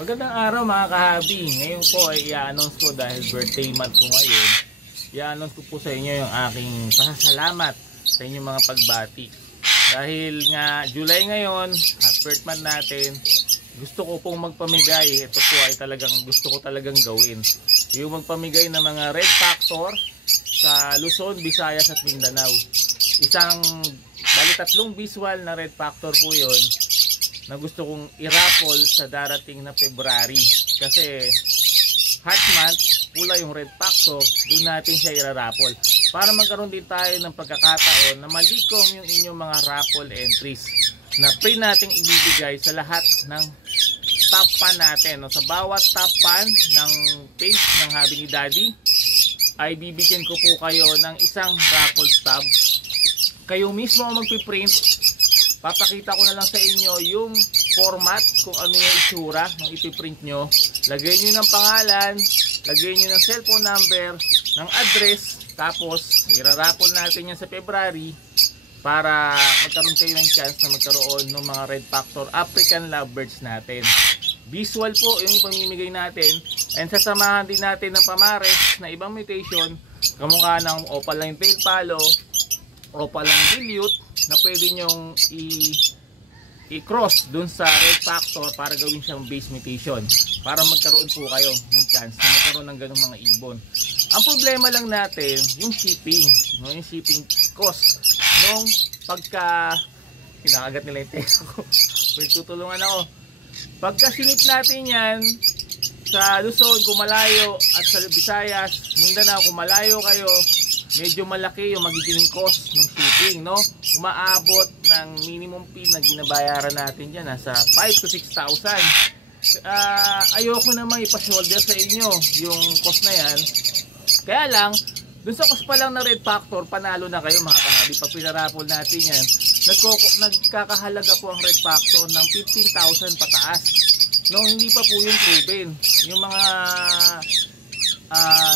Magandang araw mga kahabi. Ngayon po ay i-announce ko dahil birthday month ko ngayon. I-announce ko po sa inyo yung aking pasasalamat sa inyong mga pagbati. Dahil nga July ngayon at birth month natin, gusto ko pong magpamigay. Ito po ay talagang gusto ko talagang gawin. Yung magpamigay ng mga Red Factor sa Luzon, Visayas at Mindanao. Bali tatlong visual na Red Factor po yun na gusto kong i-raffle sa darating na February. Kasi heart month, pula yung Red Factor, doon natin siya i-raffle. Para magkaroon din tayo ng pagkakataon na malikom yung inyong mga raffle entries na free nating ibibigay sa lahat ng top fan natin. No? Sa bawat top fan ng page ng Habi ni Daddy, ay bibigyan ko po kayo ng isang raffle stub. Kayo mismo ang magpiprint. Papakita ko na lang sa inyo yung format kung ano yung itsura ng ipiprint nyo. Lagay nyo ng pangalan, lagay nyo ng cellphone number, ng address, tapos iraraffle natin yan sa February para magkaroon kayo ng chance na magkaroon ng mga Red Factor African Lovebirds natin. Visual po yung ipamimigay natin, and sasamahan din natin ng pamares na ibang mutation, kamukha ng Opaline Tail Palo, Opaline Dilute, na pwede nyong i-cross dun sa Red Factor para gawin siyang base mutation para magkaroon po kayo ng chance na magkaroon ng ganung mga ibon. Ang problema lang natin yung shipping, no? Yung shipping cost nung pagka kinakagat nila yung teko ko may tutulungan ako pagka sinip natin yan sa Luzon kung malayo at sa Visayas, Mindanao kung malayo kayo, medyo malaki yung magiging cost ng shipping, no? Umaabot ng minimum fee na ginabayaran natin dyan, nasa 5 to 6,000. Ayoko namang ipa-shoulder sa inyo yung cost na yan. Kaya lang, dun sa cost pa lang na Red Factor, panalo na kayo mga kahabi. Pag pinarapol natin yan, nagkakahalaga po ang Red Factor ng 15,000 pataas. No, hindi pa po yung proven. Yung mga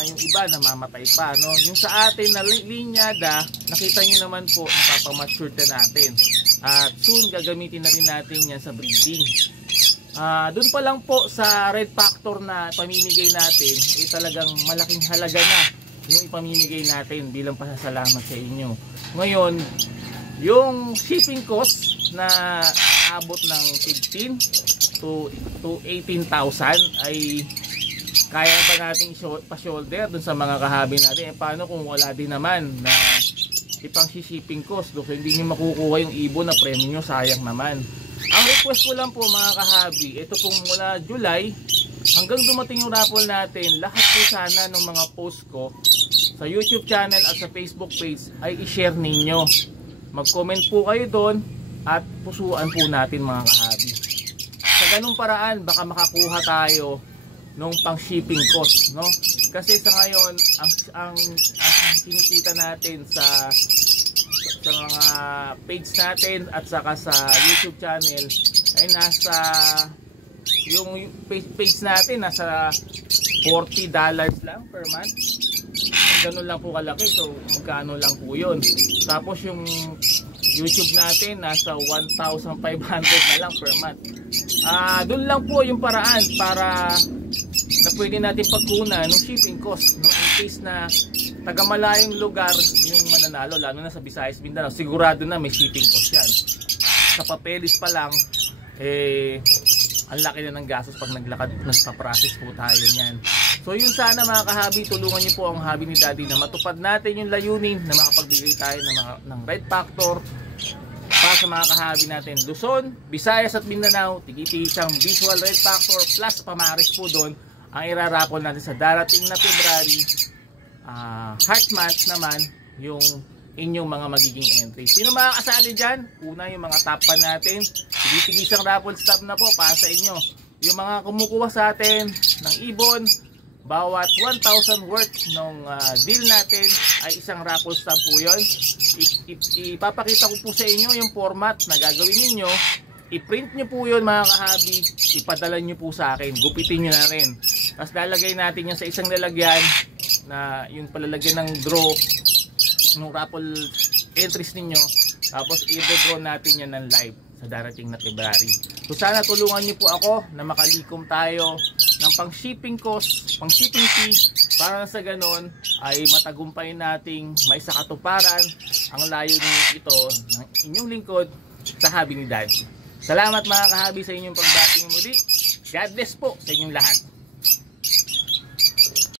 yung iba namamatay pa, no? Yung sa atin na linyada, nakita niyo naman po, napapamature na natin. At soon gagamitin na rin natin yan sa breeding. Doon pa lang po sa Red Factor na pamimigay natin, talagang malaking halaga na yung ipamimigay natin bilang pasasalamat sa inyo. Ngayon, yung shipping cost na abot ng 15 to 18,000 ay kaya ba nating pa-shoulder dun sa mga kahabi natin? Paano kung wala din naman na ipang shipping cost? So, hindi nyo makukuha yung ibon na premyo nyo, sayang naman. Ang request ko lang po mga kahabi, ito pong mula July hanggang dumating yung raffle natin, lahat po sana ng mga post ko sa YouTube channel at sa Facebook page ay i-share ninyo. Mag-comment po kayo doon at pusuan po natin mga kahabi. Sa ganung paraan, baka makakuha tayo nung pang shipping cost, no? Kasi sa ngayon ang kinikita natin sa mga page natin at saka sa YouTube channel ay nasa yung page natin nasa $40 lang per month. Ganun lang po kalaki, so magkano lang po yun. Tapos yung YouTube natin nasa 1,500 na lang per month. Doon lang po yung paraan para na pwede natin pagkunan ng shipping cost, no? In case na taga-malayong lugar yung mananalo, lalo na sa Visayas, Mindanao, sigurado na may shipping cost yan. Sa papeles pa lang, ang laki na ng gastos pag naglakad, nagpa-process po tayo niyan. So yun sana mga kahabi, tulungan niyo po ang Habi ni Daddy na matupad natin yung layunin na makapagbigay tayo ng Red Factor para sa mga kahabi natin. Luzon, Visayas at Mindanao, tigiti isang visual Red Factor plus pamaris po doon ang irarapol natin sa darating na February. Heart month naman yung inyong mga magiging entries. Sino makakasali dyan? Una yung mga top fan natin. Tigis-isang raffle stub na po para sa inyo. Yung mga kumukuha sa atin ng ibon, bawat 1,000 worth ng deal natin ay isang raffle stub po yun. Ipapakita ko po sa inyo yung format na gagawin ninyo. I-print nyo po yun mga kahabi, ipadala nyo po sa akin, gupitin nyo na rin. Tapos lalagay natin yan sa isang lalagyan na yung palalagyan ng draw ng raffle entries ninyo. Tapos i-draw natin yan ng live sa sa darating na February. So sana tulungan niyo po ako na makalikom tayo ng pang-shipping cost, pang-shipping fee, para sa ganon ay matagumpay nating may sakatuparan ang layunin ito ng inyong lingkod sa Hobby ni Daddy. Salamat mga kahabi sa inyong pagdating muli. God bless po sa inyong lahat.